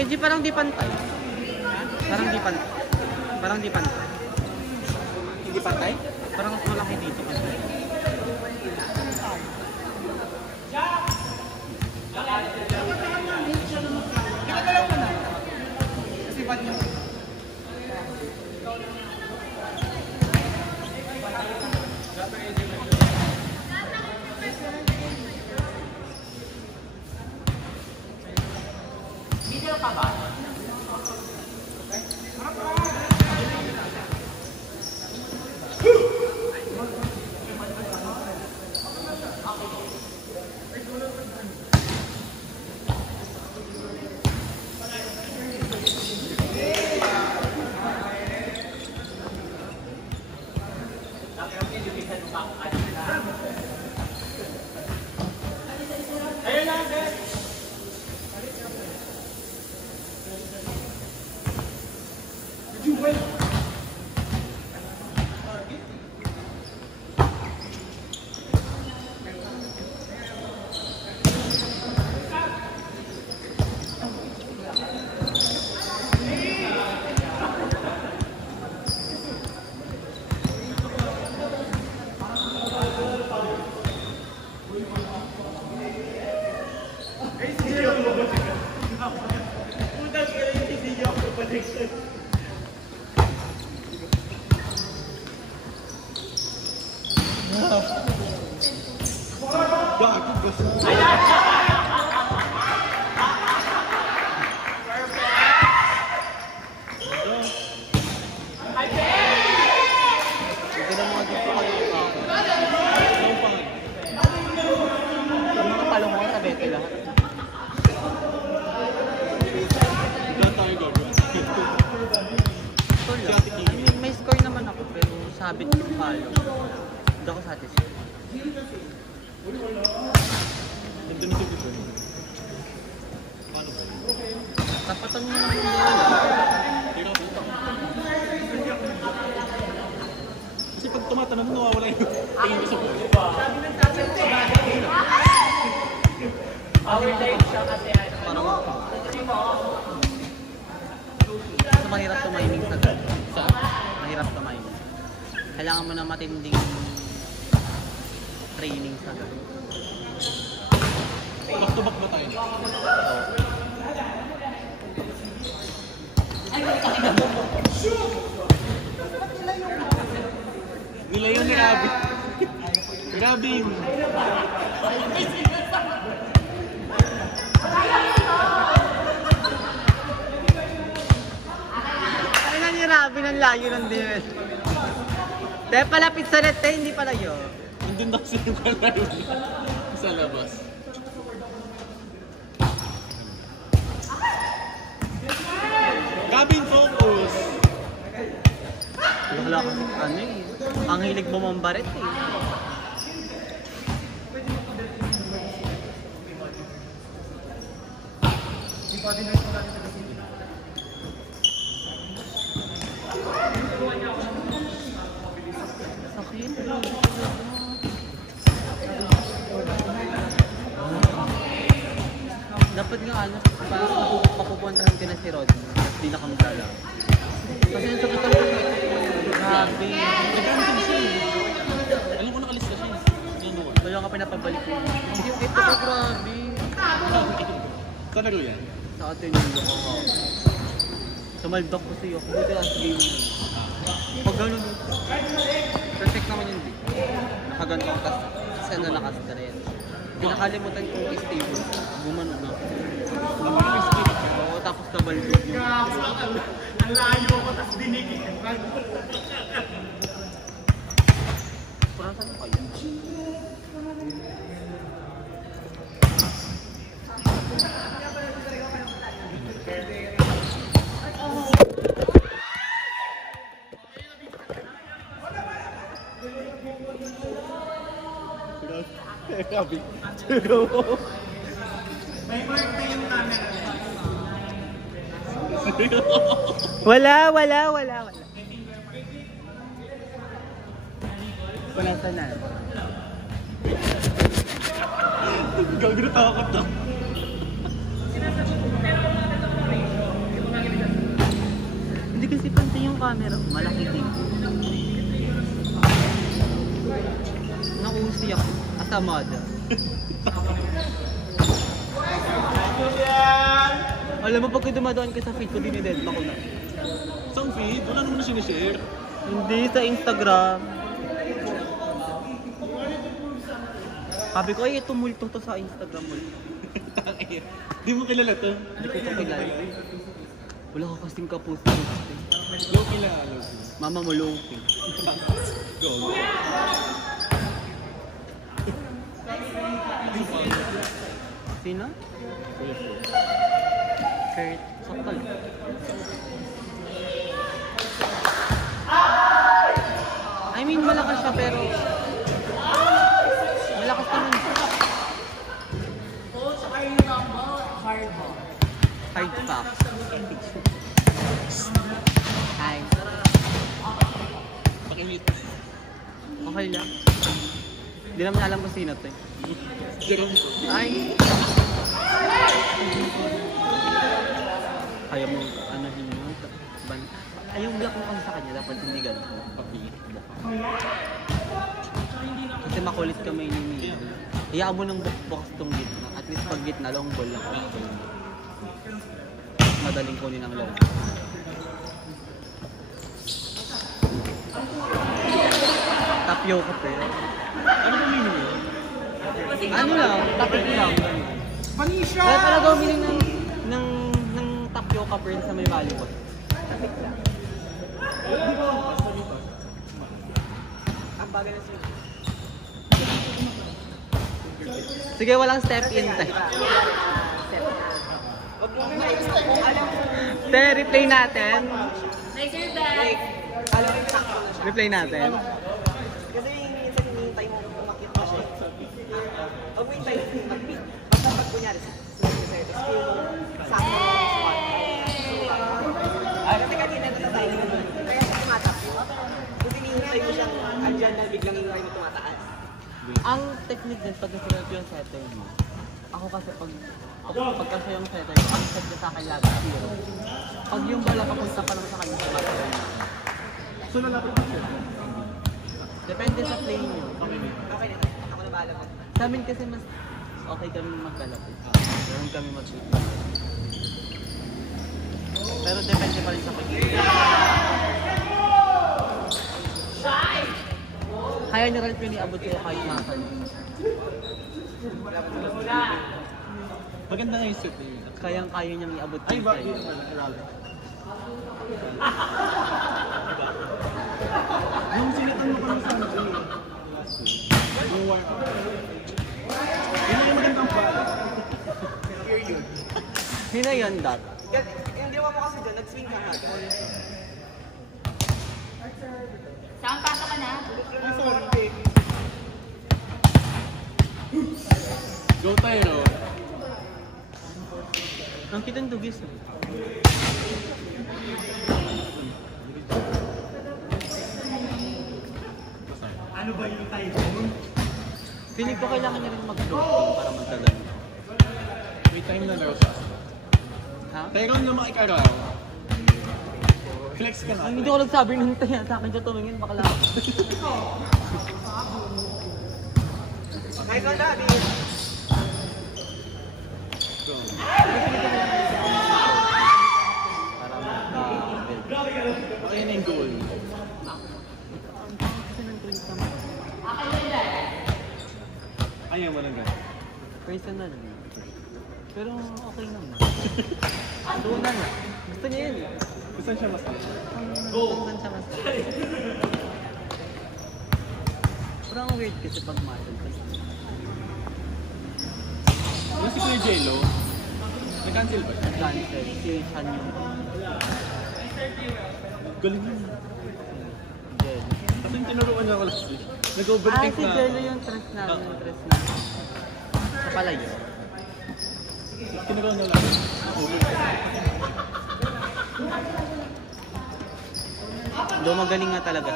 Kenji parang di pantay. Parang di pantay. Parang di pantay. Hindi pantay? Parang mas malaki dito kasi. Ginagalaw mo na. Kasi bad yung... Video ka ba? May score naman ako pero sabit yung palo. Hindi ako satisfied. Ganda nito dito. Paano ba? Tapatan mo naman yung Tira ko. Kasi pag tumatanong, nawawala yung tingin ko sa buhay. Power dive siya kasi parang so, mahirap tumiming sa ganun. Mahirap tumiming. Kailangan mo na matinding training sa ganun. Back to back ba tayo? Nilayo ni Rabi. Grabe yun. Ano na ni Rabi ng layo ng diwes? Dahil palapit sa net eh, hindi pala yun. Nandun na kasi yung kalaro sa labas. Gabing focus! Wala kasi ano eh. Ang hilig bumambaret eh. Sakit. Dapat nga ano, parang papupuntahan ka na si Rod. Tapos di na kami dala. Kasi yung sakit ang grabe. Nag-cancel siya eh. Alam ko nakalis na siya eh. Kaya nga pinapabalik ko. Ito ko grabe. Saan laro yan? Sa atin yung loko ko. Sumaldak ko sa'yo. Buti last game na. Pag gano'n, perfect naman yun di. Pag gano'n ko, tapos saan na nakastress. Pinakalimutan ko yung stable. Gumanon na. Oo, tapos kabaldog yung... ang layo ko, tapos dinigil. Parang saan kayo? Grabe. May birthday yung camera. Wala. Wala sana. Gagawin na takot na. kasi pantay yung camera. Malaki din. Nausi ako. Asamada. Alam mo, pag dumadaan ka sa feed ko, dinidedma ko na. Saan feed? Wala naman na sinishare. Hindi, sa Instagram. Sabi ko, ay, ito multo to sa Instagram mo. Di mo kilala to? Hindi ko ito kilala. Wala ka kasing kapost. Go kilala. Mama mo, Loki. Go. Sino? Kurt. Sakal. I mean, malakas siya pero... Malakas naman siya. Hard facts. Hi. Pakimute. Okay lang. Hindi naman alam kung sino to eh. Jerome. Ay! Ayaw mo, ano yun, ayaw block mo kasi sa kanya, dapat hindi ganun. Kasi makulit ka may nini. Hayaan mo ng bukas tong gitna. At least pag gitna, long ball lang. Madaling kunin ang long. Tapioca pero. Ano ba meaning mo? Ano lang, tapos lang. Manisha! Kaya talaga umiling ng tapioca pearl sa may volleyball. Tapik lang. Ang bagal na siya. Sige, walang step in tayo. Te, replay natin. Replay natin. Kasi minsan hinihintay mo umakit pa siya. Pag mo hintay, mag-beat. Basta pag kunyari, skill mo, sakto mo yung spot. Kasi kanina natatay na yun. Kaya siya tumatakbo. Kung hinihintay mo siyang andyan na biglang hinihintay mo tumataas. Ang technique din pag nasunod yung setter mo. Ako kasi pagka yung setter ko, ang set niya sa akin lagi zero. Pag yung bala papunta pa lang sa kanya, tumatagal na. So lalapit mo siya. Depende sa play niyo. Okay na, ako na bahala mo. Sa amin kasi mas okay kami magkalapit. Meron kami mag-shoot. Pero depende pa rin sa pag-ibig. Kaya ni Ralph yun iabot sa'yo kahit nasan. Maganda nga yung set niya. Kayang-kaya niyang iabot Ay, yun ba? sa'yo. Yung sinatan mo parang sa ano yung wire up. Yun yung magandang bala. Period. Sino yun, Dot? Yung ginawa mo kasi dyan, nag-swing ka agad. Saan pasok ka na? Ay, sorry. Go tayo. Ang kitang dugis. Ano ba yung tayo? Feeling ko kailangan niya rin mag-floating para magtagal. May time na laro siya. Ha? Pero nung makikaraw, flex ka na. Ay, hindi ko nagsabi ng tayo. Sa akin siya tumingin, bakla. Nice one, Daddy. Go. Para mag-build. Okay na yung goal. Kasi ng twins naman. Ayaw mo lang ganun. Personal. Pero okay naman. Doon na. Gusto niya yun. Gusto siya mas Doon siya mas. Pero ang weird kasi pag muscle kasi. yung si Kuya Jello, nag-cancel ba siya? Cancel. Si Chan yung Galing yun. Jello. Kasi yung tinuruan niya ako last week. Ah, Nag-overthink si na. Jello yung tres namin. Yung tres namin. Sa palayo. Tinuruan niya lang. Do magaling nga talaga.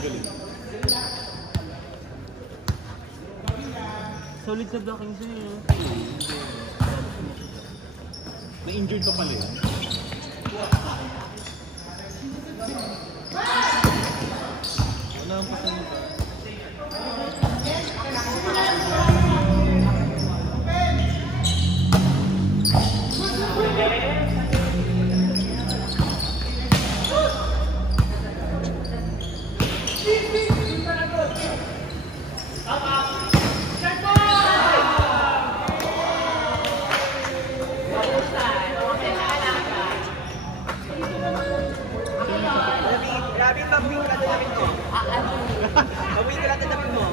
Galing. Solid sa blocking siya eh. Na-injured pa pala yun. Wala ang pasang ba? Grabe yung pag-win ka na namin mo. Pag-win ka na namin mo.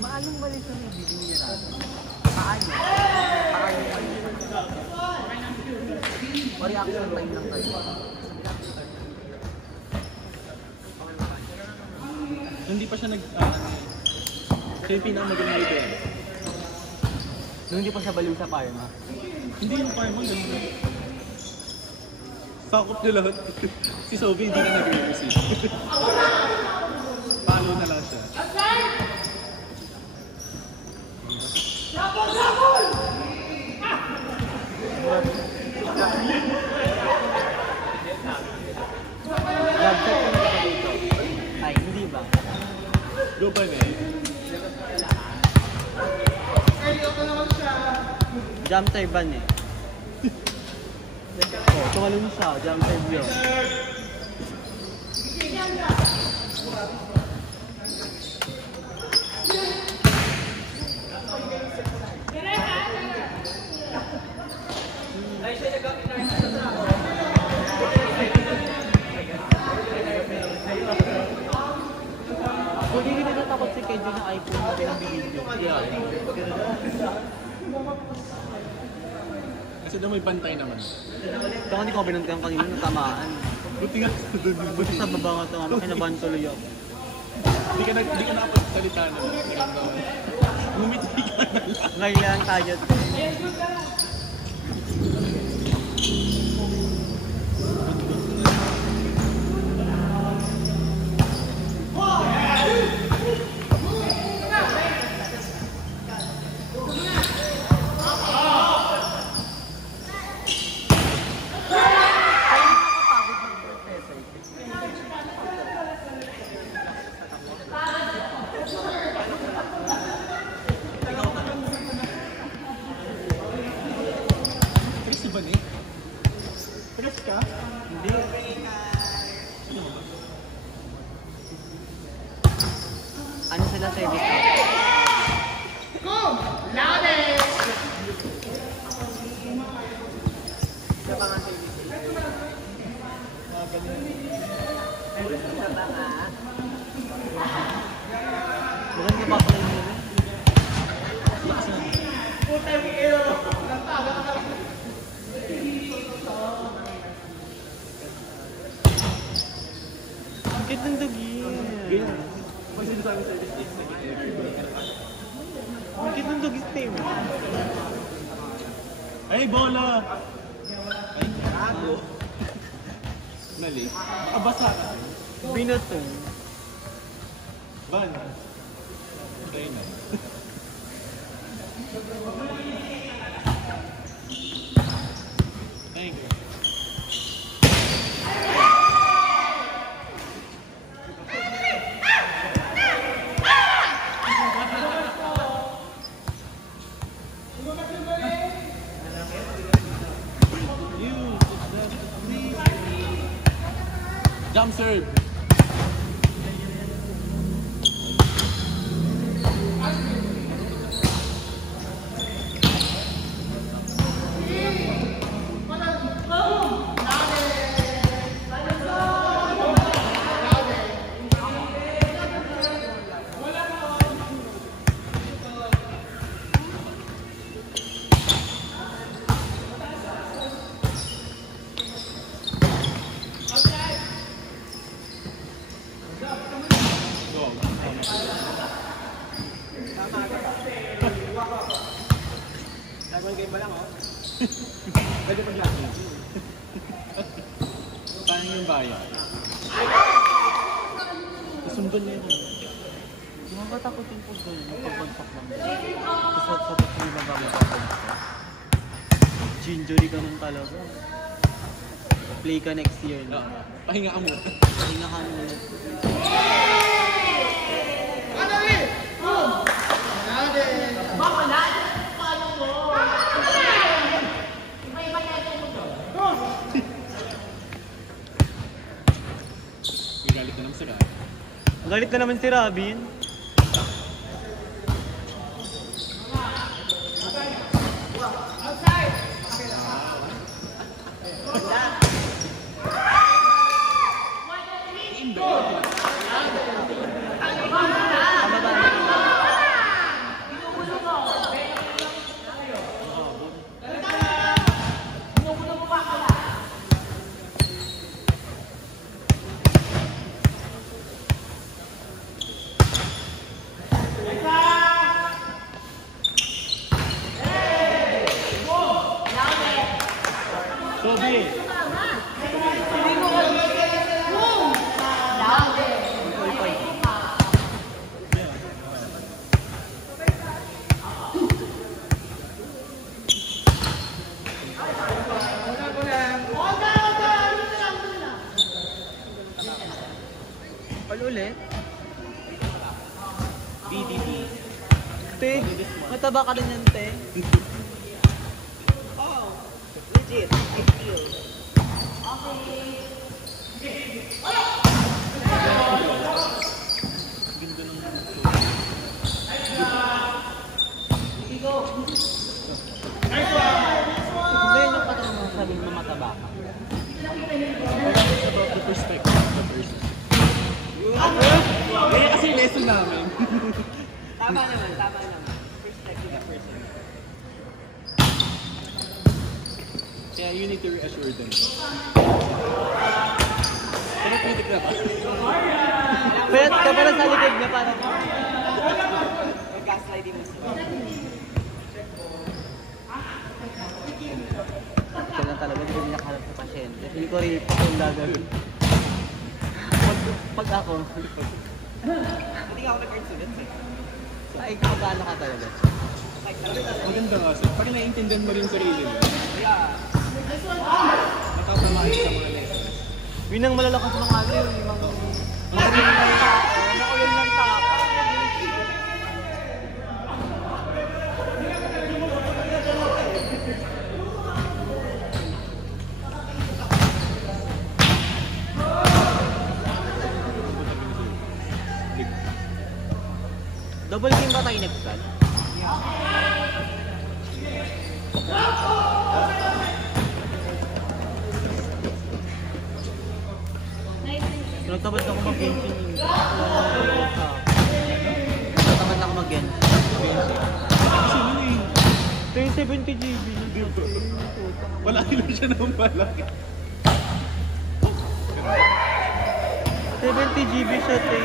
Maalong mali sa may bibig niya natin. Paano? Paano mali? Reaction time lang kayo. Hindi pa siya siya yung pinakamagaling dito yan. Nung hindi pa siya baliw sa Parma. Hindi yung Parma, ganun. Sakop niya lahat. Si Sophie hindi na nag-receive. Palo na lang siya. Nag-check ko na dito. Ay, hindi ba? Go pa na eh. Jump serve ban eh. Oh, tumalun siya. Jump serve yun. Kung hindi na natakot si Kedjo na iPhone na rin ang video. Kasi daw may bantay naman. Saka hindi ko binantayan kanina natamaan. Buti nga sa doon yung Buti sa baba nga tumama, kinabahan tuloy ako. Hindi ka nakapagsalita na. Ngumiti ka na lang. Ngayon lang tayo. Chris ba ni? Press ka? Hindi. Ano sila service out? Maganda ba pala yun? Ang cute ng dagi. Pag sinasabi sa service Ang cute ng dagi Tim. ay, bola! Ay, gago. Mali. Makabasa ka. Binatong. Ban. Okay na. Thank you. Jump serve. Double game ba lang, oh? Pwede paglaki. Sayang yung bayan. Nasundon niya yun. nakakatakot yung pag gano'n, pagbansak lang. Tapos sapat mo yung magamit ako. Gingery ka nun talaga. Play ka next year na. Pahinga ka muna. Pahinga ka muna. Galit na naman sila. Galit na naman si Robin. Sobi! Ulit. BDB. Te, mataba ka din yan, te. Oh, legit. I feel. Ngayon yung patanong mo sabihin mo mataba ka. It's about the perspective of the person. Kaya kasi yung lesson namin. Tama naman, tama naman. Perspective of person. Kaya you need to reassure them. Pero kritik na ba? Pwede ka pala sa likod niya parang... Mag-gaslighting mo sila. Ito lang talaga, hindi ko nakaharap sa pasyente. Hindi ko rin ito yung gagawin. Pag ako, Hindi ka ako nag-earn students eh. ay kapag-ano ka talaga. Like, talaga. Maganda nga sir. Pag naiintindihan mo rin yung sarili mo, Yeah. matatamaan sa mga lessons. Yun ang malalakas ng ano yung mga... Nakulan ng tapa. Double game ba tayo next time? Nagtamad ako mag-genshin yun. Nagtamad ako mag-genshin. Kasi yun eh. 370 GB. Wala kilo siya naman malaki. 70 GB siya, te.